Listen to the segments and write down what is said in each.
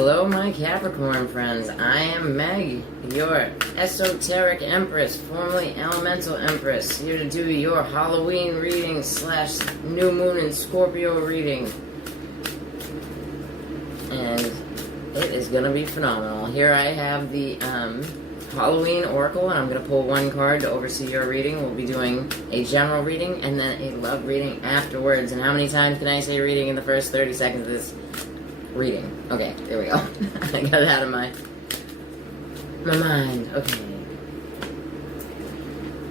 Hello, my Capricorn friends. I am Meg, your esoteric empress, formerly elemental empress, here to do your Halloween reading / new moon and Scorpio reading. And it is going to be phenomenal. Here I have the Halloween Oracle, and I'm going to pull one card to oversee your reading. We'll be doing a general reading and then a love reading afterwards. And how many times can I say reading in the first 30 seconds of this reading? Okay, there we go. I got it out of my mind. Okay.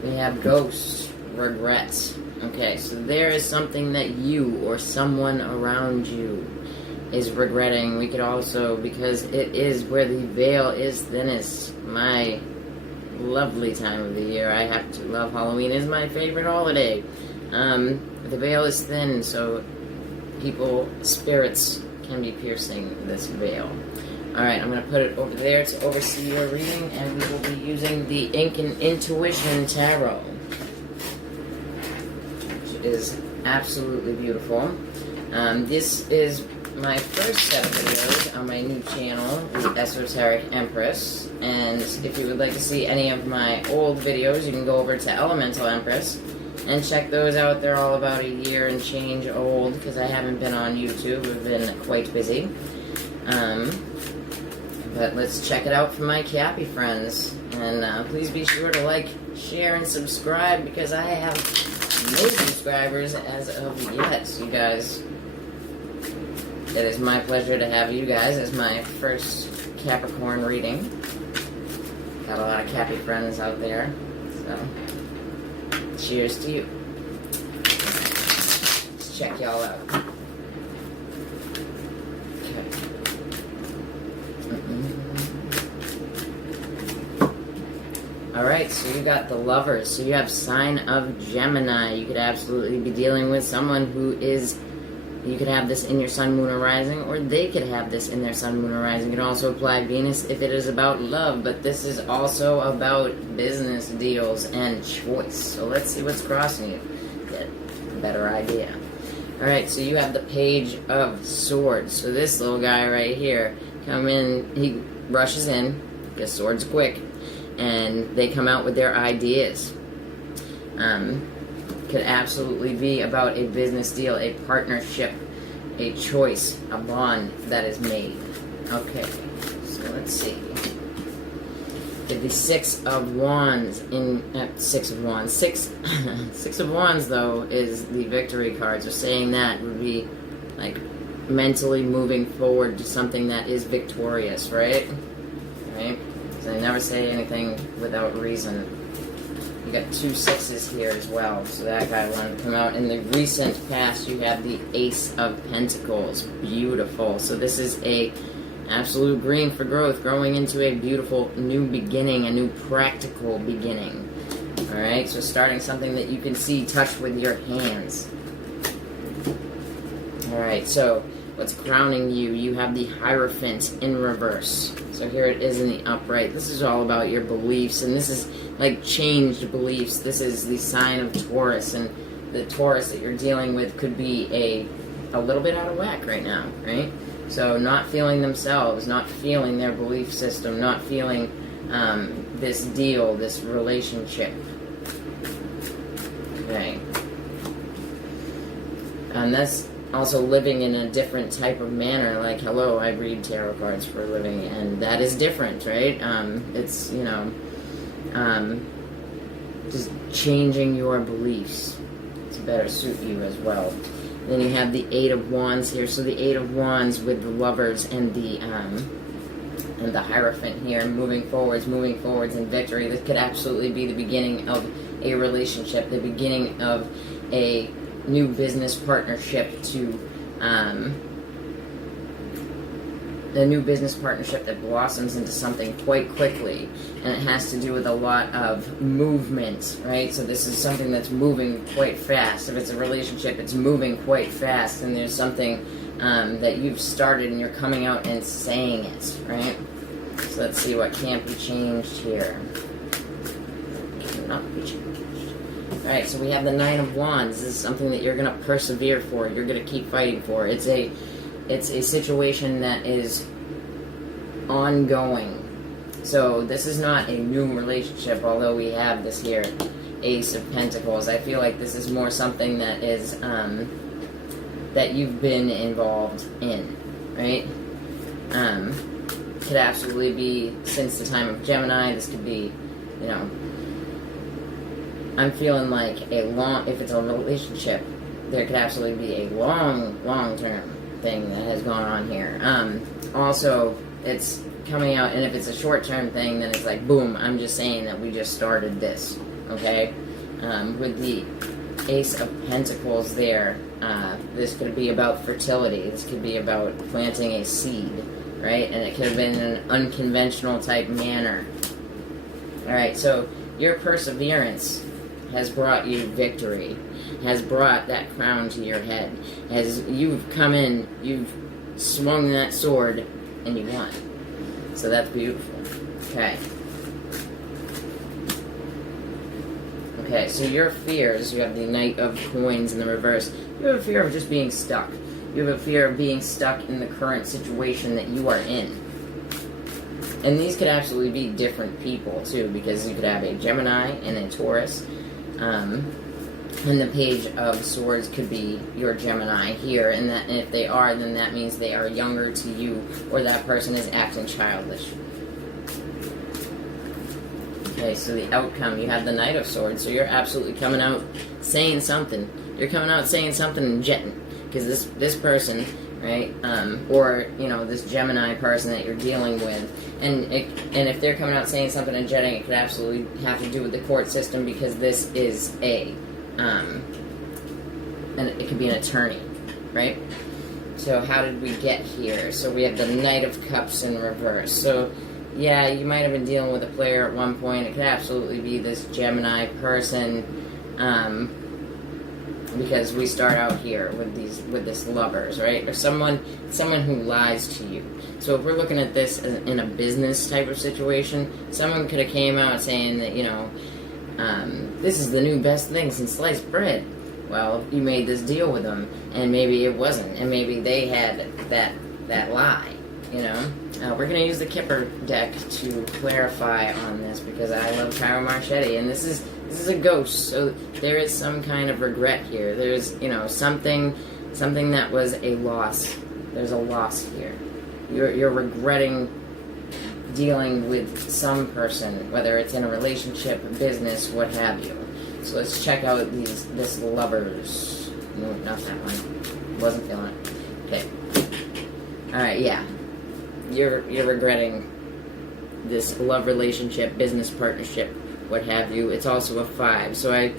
We have ghosts, regrets. Okay, so there is something that you or someone around you is regretting. We could also, because it is where the veil is thinnest, my lovely time of the year. I have to love Halloween. Is my favorite holiday. The veil is thin, so spirits can be piercing this veil. Alright, I'm going to put it over there to oversee your reading, and we will be using the Ink and Intuition Tarot, which is absolutely beautiful. This is my first set of videos on my new channel, the Esoteric Empress, and if you would like to see any of my old videos, you can go over to Elemental Empress and check those out. They're all about a year and change old, because I haven't been on YouTube. I've been quite busy. But let's check it out for my Cappy friends. And please be sure to like, share, and subscribe, because I have no subscribers as of yet, you guys. It is my pleasure to have you guys as my first Capricorn reading. Got a lot of Cappy friends out there, so cheers to you. Let's check y'all out. Okay. Alright, so you got the Lovers. So you have sign of Gemini. You could absolutely be dealing with someone who is... You could have this in your Sun, Moon, or Rising, or they could have this in their Sun, Moon, or Rising. You can also apply Venus if it is about love, but this is also about business deals and choice. So let's see what's crossing you. Get a better idea. Alright, so you have the Page of Swords. So this little guy right here, he rushes in, because swords quick, and they come out with their ideas. Could absolutely be about a business deal, a partnership, a choice, a bond that is made. Okay, so let's see. The Six of Wands Six of Wands, though, is the victory card. So saying that would be like mentally moving forward to something that is victorious, right? Right? So I never say anything without reason. You got 2 sixes here as well, so that guy wanted to come out. In the recent past, you have the Ace of Pentacles. Beautiful. So this is a absolute green for growth, growing into a beautiful new beginning, a new practical beginning. Alright, so starting something that you can see, touch with your hands. Alright, so what's crowning you? You have the Hierophant in reverse. So here it is in the upright. This is all about your beliefs, and this is like changed beliefs. This is the sign of Taurus, and the Taurus that you're dealing with could be a little bit out of whack right now, right? So not feeling themselves, not feeling their belief system, not feeling this deal, this relationship. Okay. And that's also living in a different type of manner. Like, hello, I read tarot cards for a living, and that is different, right? It's, you know, just changing your beliefs to better suit you as well. Then you have the Eight of Wands here. So the Eight of Wands with the Lovers and the Hierophant here, moving forwards in victory. This could absolutely be the beginning of a relationship, the beginning of a new business partnership the new business partnership that blossoms into something quite quickly, and it has to do with a lot of movement, right? So this is something that's moving quite fast. If it's a relationship, it's moving quite fast, and there's something that you've started and you're coming out and saying it, right? So let's see what can't be changed here. Cannot be changed. Alright, so we have the Nine of Wands. This is something that you're going to persevere for. You're going to keep fighting for. It's a situation that is ongoing. So this is not a new relationship, although we have this here, Ace of Pentacles. I feel like this is more something that is, that you've been involved in, right? Could absolutely be since the time of Gemini. This could be, you know, I'm feeling like if it's a relationship, there could absolutely be a long-term thing that has gone on here. Also, it's coming out, and if it's a short-term thing, then it's like, boom, I'm just saying that we just started this, okay? With the Ace of Pentacles there, this could be about fertility. This could be about planting a seed, right? And it could have been in an unconventional type manner. Alright, so your perseverance has brought you victory, has brought that crown to your head. As you've come in, you've swung that sword, and you won. So that's beautiful. Okay. Okay, so your fears, you have the Knight of Coins in the reverse. You have a fear of just being stuck. You have a fear of being stuck in the current situation that you are in. And these could absolutely be different people, too, because you could have a Gemini and a Taurus. And the Page of Swords could be your Gemini here, and if they are, then that means they are younger to you, or that person is acting childish. Okay, so the outcome, you have the Knight of Swords, so you're absolutely coming out saying something. You're coming out saying something and jetting, because this person, right, or, you know, this Gemini person that you're dealing with, and if they're coming out saying something and jetting, it could absolutely have to do with the court system, because this is and it could be an attorney, right? So how did we get here? So we have the Knight of Cups in reverse. So yeah, you might have been dealing with a player at one point. It could absolutely be this Gemini person, because we start out here with this lovers, right? Or someone who lies to you. So if we're looking at this in a business type of situation, someone could have came out saying that, you know, this is the new best thing since sliced bread. Well, you made this deal with them, and maybe it wasn't, and maybe they had that lie, you know? We're going to use the Kipper deck to clarify on this, because I love Cairo Marchetti, and this is a ghost, so there is some kind of regret here. There's, you know, something that was a loss. There's a loss here. You're regretting dealing with some person, whether it's in a relationship, business, what have you. So let's check out this lovers. No, not that one. Wasn't feeling it. Okay. Alright, yeah. You're regretting this love relationship, business partnership, what have you. It's also a 5. So I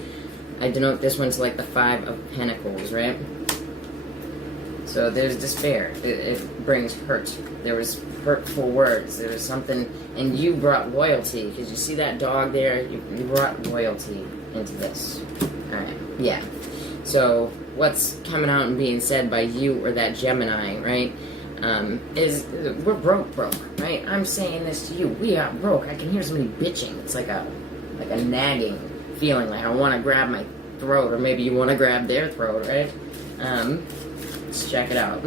denote this one's like the 5 of Pentacles, right? So there's despair. It brings hurt. There was hurtful words. There was something, and you brought loyalty, because you see that dog there? You brought loyalty into this. Alright, yeah. So what's coming out and being said by you or that Gemini, right, is we're broke, right? I'm saying this to you. We are broke. I can hear somebody bitching. It's like a nagging feeling, like I want to grab my throat, or maybe you want to grab their throat, right? Let's check it out.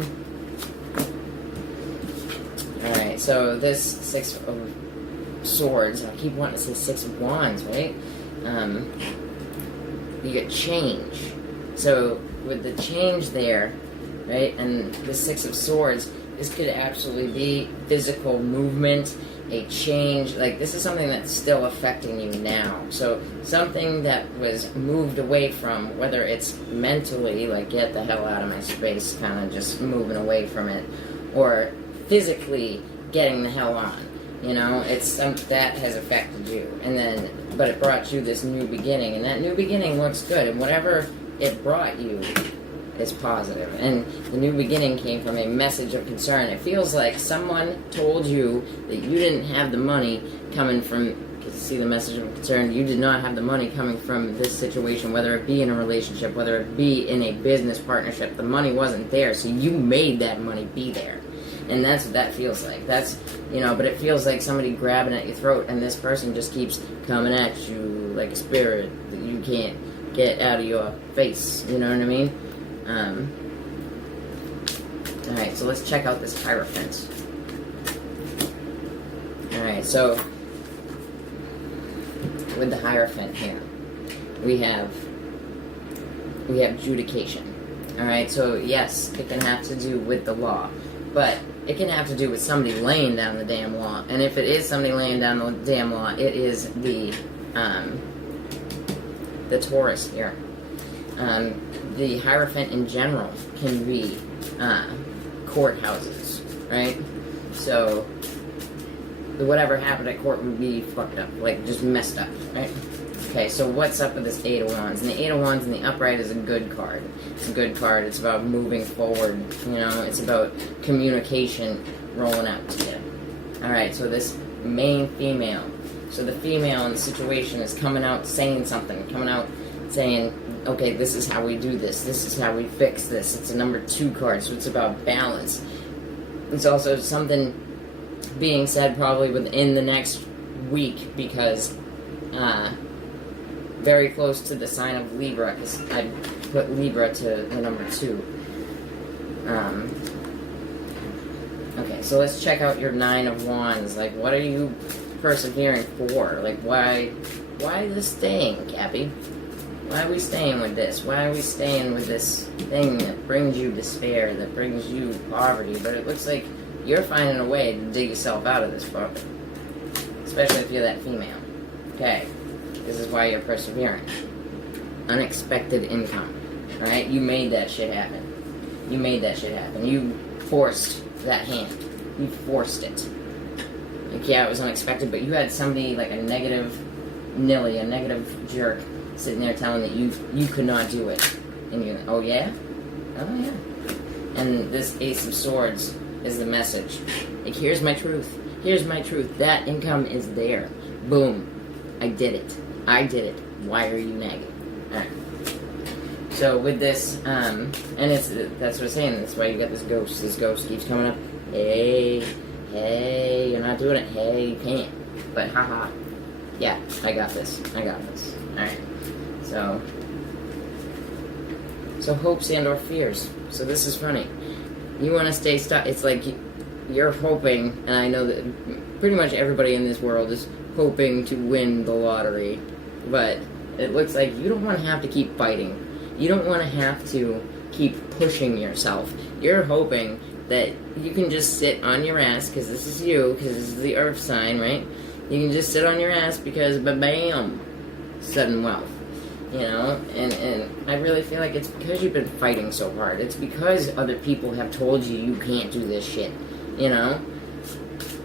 Alright, so this 6 of Swords, I keep wanting to say 6 of Wands, right? You get change. So with the change there, right, and the 6 of Swords, this could absolutely be physical movement, a change. Like, this is something that's still affecting you now. So something that was moved away from, whether it's mentally, like get the hell out of my space, kind of just moving away from it, or physically getting the hell on. You know, it's something that has affected you. And then, but it brought you this new beginning, and that new beginning looks good, and whatever it brought you is positive. And the new beginning came from a message of concern. It feels like someone told you that you didn't have the money coming from, because you see the message of concern, you did not have the money coming from this situation, whether it be in a relationship, whether it be in a business partnership. The money wasn't there, so you made that money be there. And that's what that feels like. That's, you know, but it feels like somebody grabbing at your throat, and this person just keeps coming at you like a spirit that you can't get out of your face. You know what I mean? Alright, so let's check out this Hierophant. so with the Hierophant here, we have judication. Alright, so yes, it can have to do with the law, but it can have to do with somebody laying down the damn law. And if it is somebody laying down the damn law, it is the Taurus here. The Hierophant in general can be courthouses, right? So whatever happened at court would be fucked up, like just messed up, right? Okay, so what's up with this Eight of Wands? And the Eight of Wands in the upright is a good card. It's a good card. It's about moving forward, you know? It's about communication rolling out to you. Alright, so this main female. So the female in the situation is coming out saying something. Coming out saying, okay, this is how we do this. This is how we fix this. It's a number 2 card, so it's about balance. It's also something being said probably within the next week because very close to the sign of Libra, because I put Libra to the number 2. Okay, so let's check out your Nine of Wands. Like, what are you persevering for? Like, why this staying, Cappy? Why are we staying with this? Why are we staying with this thing that brings you despair, that brings you poverty? But it looks like you're finding a way to dig yourself out of this fucker. Especially if you're that female. Okay. This is why you're persevering. Unexpected income. Alright? You made that shit happen. You made that shit happen. You forced that hand. You forced it. Like, yeah, it was unexpected, but you had somebody like a negative Nilly, a negative jerk, sitting there telling that you could not do it. And you're like, oh yeah? Oh yeah. And this Ace of Swords is the message. Like, here's my truth. Here's my truth. That income is there. Boom. I did it. I did it. Why are you nagging? Alright. So with this, and that's what I'm saying. That's why you got this ghost. This ghost keeps coming up. Hey, you're not doing it. Hey, you can't. But haha. Yeah, I got this. I got this. Alright. So hopes and or fears. So this is funny. You want to stay stuck. It's like you're hoping, and I know that pretty much everybody in this world is hoping to win the lottery, but it looks like you don't want to have to keep fighting. You don't want to have to keep pushing yourself. You're hoping that you can just sit on your ass, because this is you, because this is the earth sign, right? You can just sit on your ass because, bam, sudden wealth. You know, and I really feel like it's because you've been fighting so hard. It's because other people have told you you can't do this shit, you know,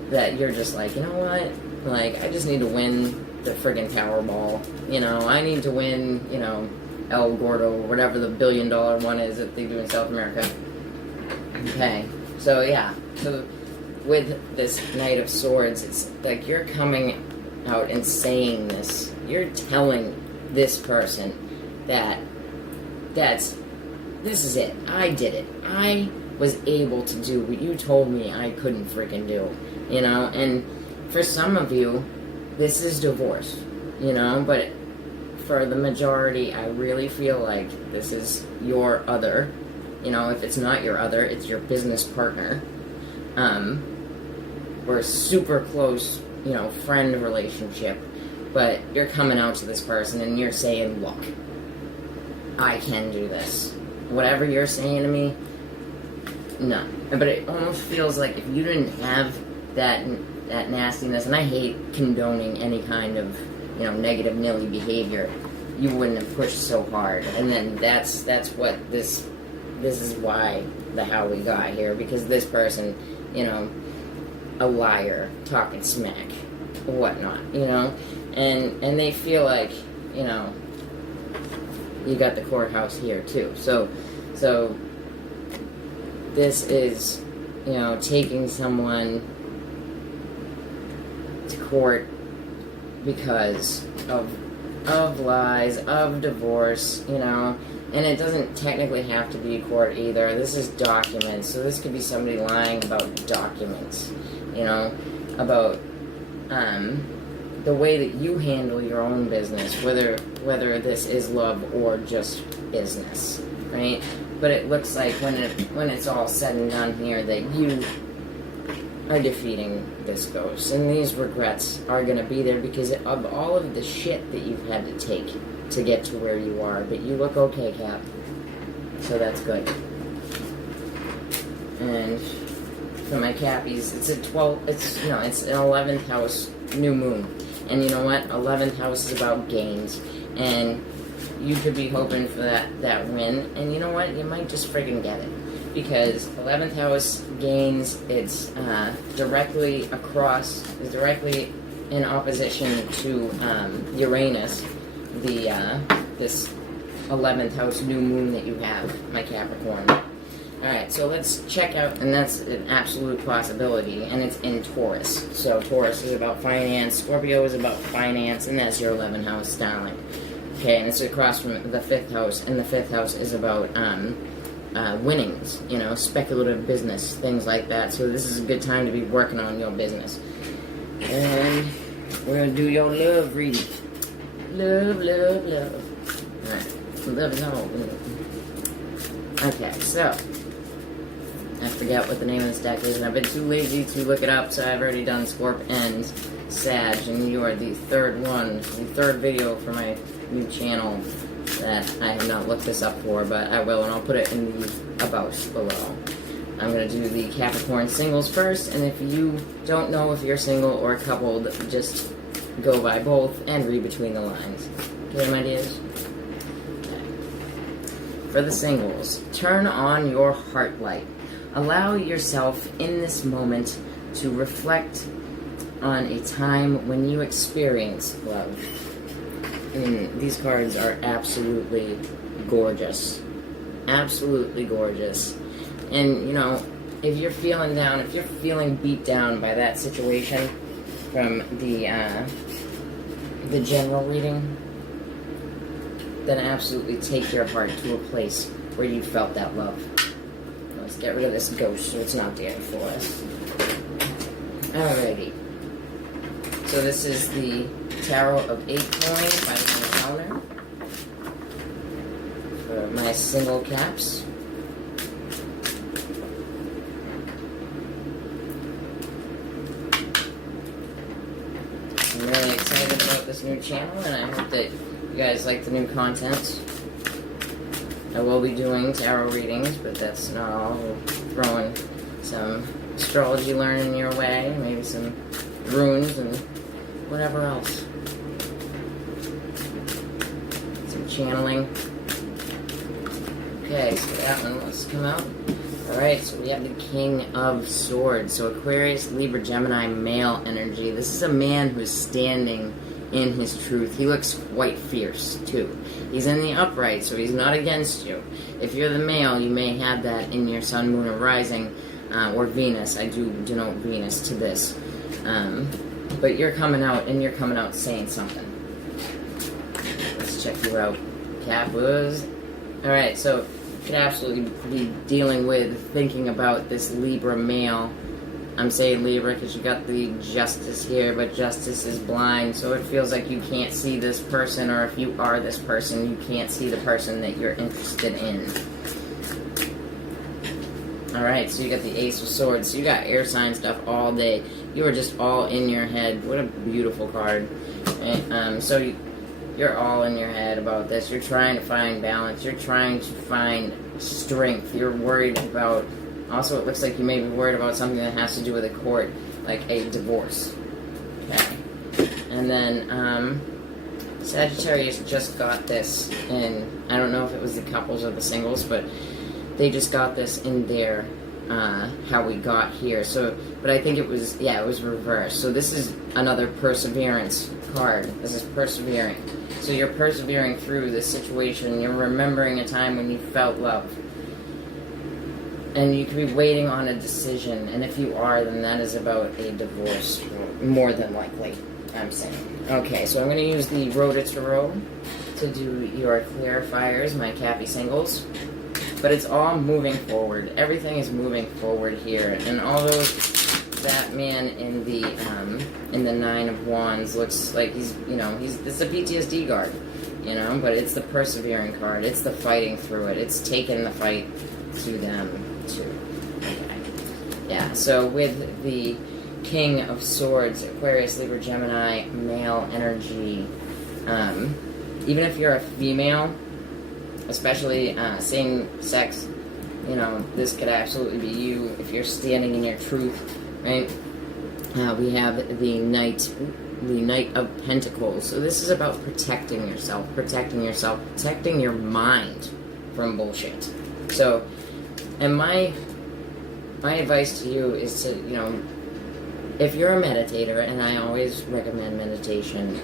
that you're just like, you know what, like, I just need to win the friggin' Powerball, you know, I need to win, you know, El Gordo, or whatever the $1 billion one is that they do in South America. Okay, so yeah, so with this Knight of Swords, it's like you're coming out and saying this, you're telling this person this is it. I did it. I was able to do what you told me I couldn't freaking do, you know. And for some of you, this is divorce, you know, but for the majority, I really feel like this is your other, you know. If it's not your other, it's your business partner, or a super close, you know, friend relationship. But you're coming out to this person and you're saying, look, I can do this. Whatever you're saying to me, no. But it almost feels like if you didn't have that nastiness, and I hate condoning any kind of, you know, negative Nilly behavior, you wouldn't have pushed so hard. And then that's what this is why how we got here, because this person, you know, a liar, talking smack, whatnot, you know. And they feel like, you know, you got the courthouse here too. So this is, you know, taking someone to court because of lies, of divorce, you know. And it doesn't technically have to be court either. This is documents. So this could be somebody lying about documents, you know, about the way that you handle your own business, whether this is love or just business, right? But it looks like when it's all said and done here, that you are defeating this ghost. And these regrets are going to be there because of all of the shit that you've had to take to get to where you are. But you look okay, Cap. So that's good. And for my Cappies, it's an 11th house new moon. And you know what? 11th house is about gains. And you could be hoping for that win. And you know what? You might just friggin' get it. Because 11th house gains, it's directly in opposition to Uranus, this 11th house new moon that you have, my Capricorn. Alright, so let's check out, and that's an absolute possibility, and it's in Taurus. So Taurus is about finance, Scorpio is about finance, and that's your 11th house, darling. Okay, and it's across from the 5th house, and the 5th house is about winnings, you know, speculative business, things like that. So this is a good time to be working on your business. And we're going to do your love reading. Love, love, love. Alright, love is all. Okay, so I forget what the name of this deck is, and I've been too lazy to look it up, so I've already done Scorp and Sag, and you are the third video for my new channel that I have not looked this up for, but I will, and I'll put it in the about below. I'm going to do the Capricorn singles first, and if you don't know if you're single or coupled, just go by both and read between the lines. Okay, my dears? Okay. For the singles, turn on your heart light. Allow yourself in this moment to reflect on a time when you experienced love. And these cards are absolutely gorgeous. Absolutely gorgeous. And, you know, if you're feeling down, if you're feeling beat down by that situation from the general reading, then absolutely take your heart to a place where you felt that love. Let's get rid of this ghost so it's not there for us. Alrighty. So this is the Tarot of 8 coin by Fowler for my single caps. I'm really excited about this new channel, and I hope that you guys like the new content. I will be doing tarot readings, but that's not all. We're throwing some astrology learning your way, maybe some runes and whatever else. Some channeling. Okay, so that one wants to come out. Alright, so we have the King of Swords. So Aquarius, Libra, Gemini, male energy. This is a man who's standing in his truth. He looks quite fierce, too. He's in the upright, so he's not against you. If you're the male, you may have that in your sun, moon, or rising, or Venus. I do denote Venus to this. But you're coming out, and you're coming out saying something. Let's check you out. Cap was... Alright, so you could absolutely be dealing with, thinking about this Libra male. I'm saying Libra because you got the Justice here, but Justice is blind, so it feels like you can't see this person, or if you are this person, you can't see the person that you're interested in. Alright, so you got the Ace of Swords, so you got air sign stuff all day. You are just all in your head. What a beautiful card. And, so you're all in your head about this. You're trying to find balance. You're trying to find strength. You're worried about... Also, it looks like you may be worried about something that has to do with a court, like a divorce. Okay. And then, Sagittarius just got this in... I don't know if it was the couples or the singles, but they just got this in their... how we got here. So, but I think it was, yeah, it was reversed. So this is another perseverance card. This is persevering. So you're persevering through this situation. You're remembering a time when you felt love. And you could be waiting on a decision. And if you are, then that is about a divorce. More than likely, I'm saying. Okay, so I'm going to use the Rota Tarot to do your clarifiers, my Cappy singles. But it's all moving forward. Everything is moving forward here. And although that man in the Nine of Wands looks like he's, you know, it's a PTSD card, you know, but it's the persevering card. It's the fighting through it. It's taking the fight to them, too. Okay. Yeah, so with the King of Swords, Aquarius, Libra, Gemini, male energy, even if you're a female, especially same sex, you know, this could absolutely be you if you're standing in your truth, right? We have the Knight of Pentacles. So this is about protecting yourself, protecting your mind from bullshit. So, and my advice to you is to, you know, if you're a meditator, and I always recommend meditation,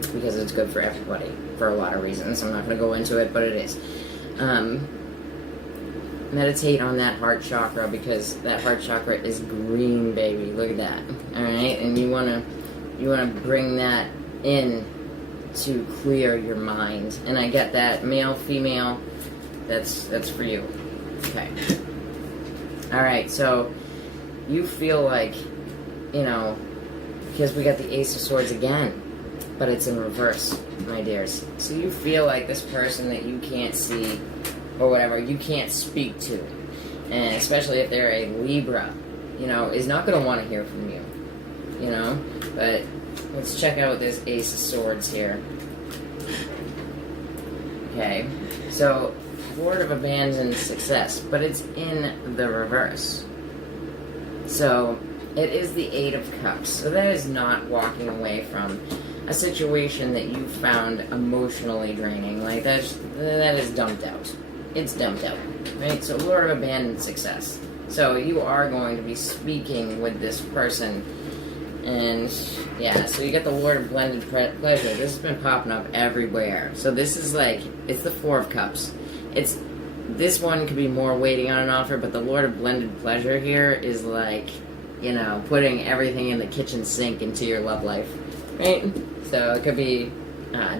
because it's good for everybody, for a lot of reasons. I'm not going to go into it, but it is. Meditate on that heart chakra, because that heart chakra is green, baby. Look at that. All right, and you wanna bring that in to clear your mind. And I get that, male, female. That's for you. Okay. All right. So you feel like, you know, because we got the Ace of Swords again, but it's in reverse, my dears. So you feel like this person that you can't see, or whatever, you can't speak to, and especially if they're a Libra, you know, is not going to want to hear from you, you know. But let's check out this Ace of Swords here. Okay, so Lord of Abandoned Success, but it's in the reverse. So it is the Eight of Cups. So that is not walking away from a situation that you found emotionally draining. Like that is dumped out. It's dumped out, right? So Lord of Abandoned Success. So you are going to be speaking with this person, and yeah, so you get the Lord of Blended Pleasure. This has been popping up everywhere. So this is like, it's the Four of Cups. This one could be more waiting on an offer, but the Lord of Blended Pleasure here is like, you know, putting everything in the kitchen sink into your love life, right? So it could be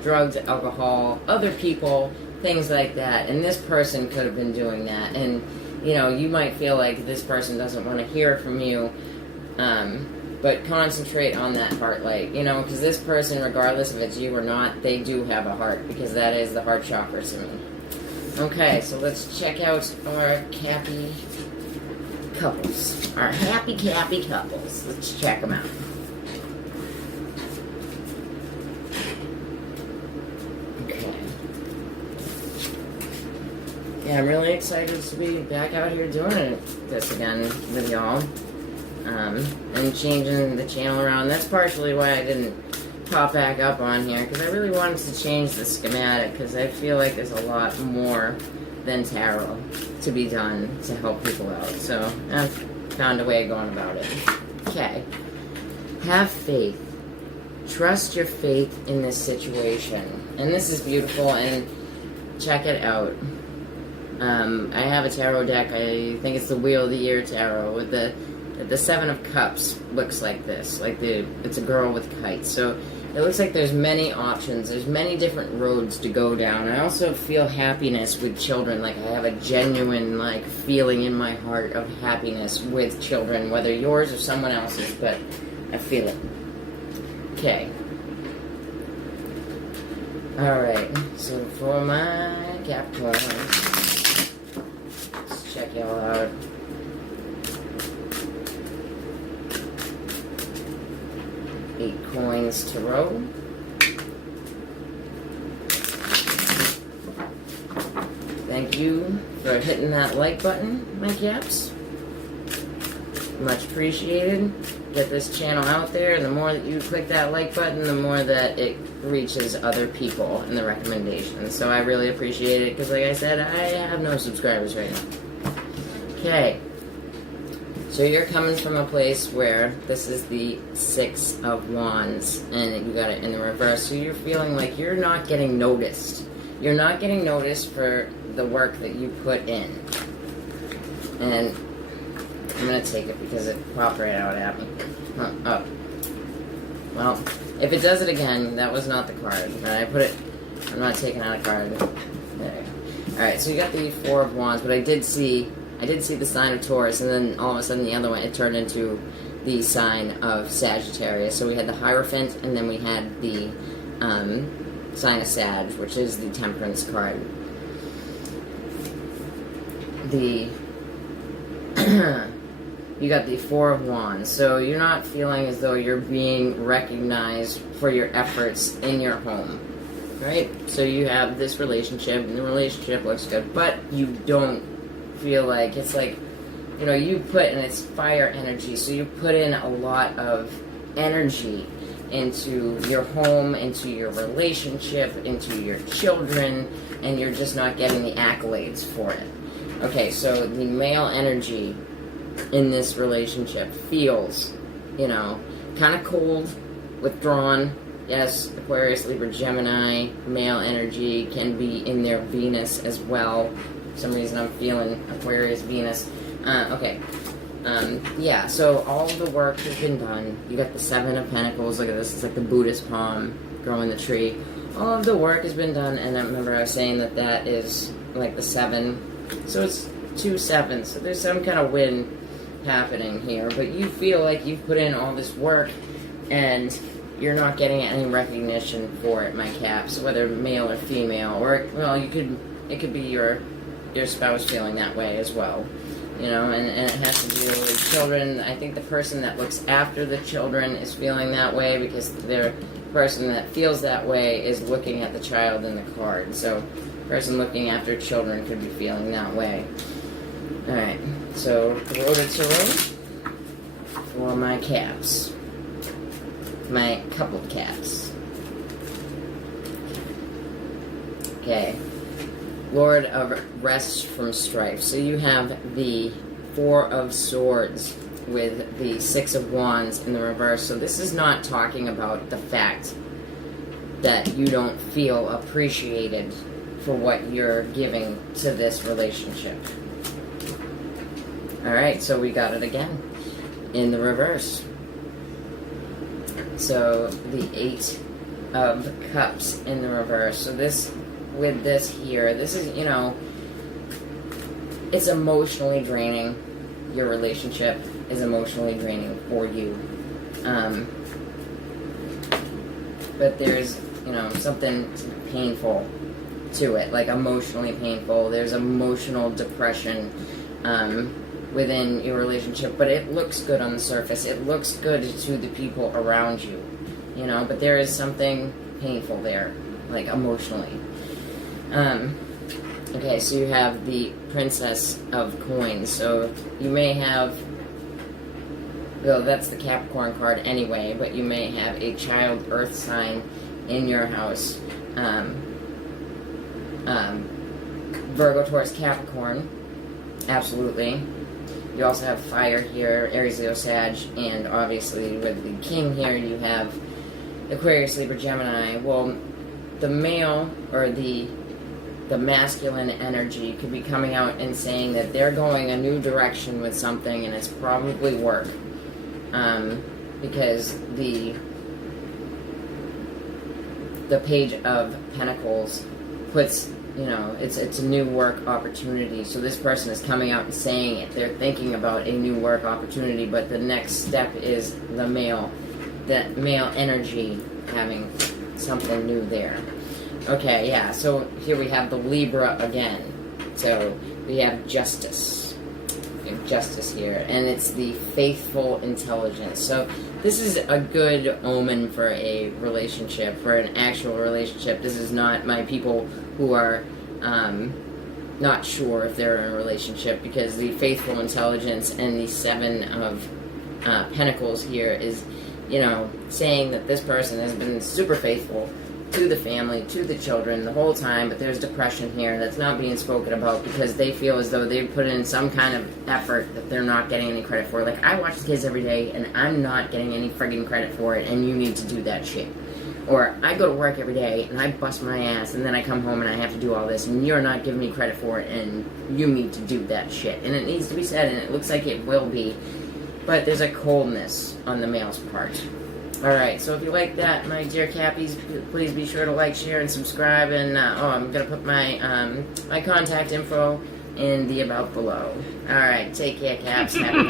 drugs, alcohol, other people, things like that. And this person could have been doing that. And, you know, you might feel like this person doesn't want to hear from you, but concentrate on that heart light, you know, because this person, regardless if it's you or not, they do have a heart, because that is the heart chakra to me. Okay, so let's check out our happy couples. Our happy couples. Let's check them out. Okay. Yeah, I'm really excited to be back out here doing this again with y'all. And changing the channel around. That's partially why I didn't pop back up on here, because I really wanted to change the schematic, because I feel like there's a lot more than tarot to be done to help people out. So I've found a way of going about it. Okay. Have faith. Trust your faith in this situation. And this is beautiful, and check it out. I have a tarot deck. I think it's the Wheel of the Year tarot with the Seven of Cups. Looks like this, it's a girl with kites. So it looks like there's many options. There's many different roads to go down. I also feel happiness with children. Like, I have a genuine, like, feeling in my heart of happiness with children, whether yours or someone else's, but I feel it. Okay. Alright, so for my Capricorns, let's check y'all out. Eight coins to roll. Thank you for hitting that like button, my Caps. Much appreciated. Get this channel out there, and the more that you click that like button, the more that it reaches other people in the recommendations. So I really appreciate it, because like I said, I have no subscribers right now. Okay. So you're coming from a place where this is the Six of Wands, and you got it in the reverse. So you're feeling like you're not getting noticed. You're not getting noticed for the work that you put in. And I'm going to take it because it popped right out at me. Oh. Well, if it does it again, that was not the card. And I put it, I'm not taking out a card. There. Alright, so you got the Four of Wands, but I did see the sign of Taurus, and then all of a sudden the other one, it turned into the sign of Sagittarius. So we had the Hierophant, and then we had the sign of Sag, which is the Temperance card. you got the Four of Wands. So you're not feeling as though you're being recognized for your efforts in your home, right? So you have this relationship, and the relationship looks good, but you don't feel like, it's like, you know, you put, and it's fire energy, so you put in a lot of energy into your home, into your relationship, into your children, and you're just not getting the accolades for it. Okay, so the male energy in this relationship feels, you know, kind of cold, withdrawn. Yes, Aquarius, Libra, Gemini, male energy can be in their Venus as well. For some reason I'm feeling Aquarius, Venus. Okay. Yeah, so all the work has been done. You got the Seven of Pentacles. Look at this. It's like the Buddhist palm growing the tree. All of the work has been done, and I remember I was saying that that is like the 7. So it's 2 7s. So there's some kind of win happening here. But you feel like you've put in all this work, and you're not getting any recognition for it, my caps. Whether male or female, or well, it could be your spouse feeling that way as well. You know, and it has to do with children. I think the person that looks after the children is feeling that way because the person that feels that way is looking at the child in the card. So the person looking after children could be feeling that way. Alright, so road to tarot for my caps. My coupled caps. Okay. Lord of Rest from Strife. So you have the Four of Swords with the Six of Wands in the reverse. So this is not talking about the fact that you don't feel appreciated for what you're giving to this relationship. Alright, so we got it again in the reverse. So the Eight of Cups in the reverse. So this, with this here, this is, you know, it's emotionally draining. Your relationship is emotionally draining for you. But there's, you know, something painful to it, like emotionally painful. There's emotional depression within your relationship, but it looks good on the surface. It looks good to the people around you, you know, but there is something painful there, like emotionally. Okay, so you have the Princess of Coins. So you may have, well, that's the Capricorn card anyway, but you may have a child earth sign in your house. Virgo, Taurus, Capricorn, absolutely. You also have fire here, Aries, Leo, Sag, and obviously with the King here, you have Aquarius, Libra, Gemini. Well, the male, or the masculine energy could be coming out and saying that they're going a new direction with something, and it's probably work. Because the Page of Pentacles puts, you know, it's a new work opportunity. So this person is coming out and saying it. They're thinking about a new work opportunity, but the next step is the male energy having something new there. Okay, yeah, so here we have the Libra again. So we have Justice. We have Justice here, and it's the Faithful Intelligence. So this is a good omen for a relationship, for an actual relationship. This is not my people who are not sure if they're in a relationship, because the Faithful Intelligence and the Seven of Pentacles here is, you know, saying that this person has been super faithful to the family, to the children the whole time, but there's depression here that's not being spoken about because they feel as though they've put in some kind of effort that they're not getting any credit for. Like, I watch the kids every day and I'm not getting any friggin' credit for it, and you need to do that shit. Or, I go to work every day and I bust my ass and then I come home and I have to do all this and you're not giving me credit for it, and you need to do that shit. And it needs to be said, and it looks like it will be, but there's a coldness on the male's part. Alright, so if you like that, my dear Cappies, please be sure to like, share, and subscribe. And, I'm going to put my my contact info in the about below. Alright, take care, Caps. Happy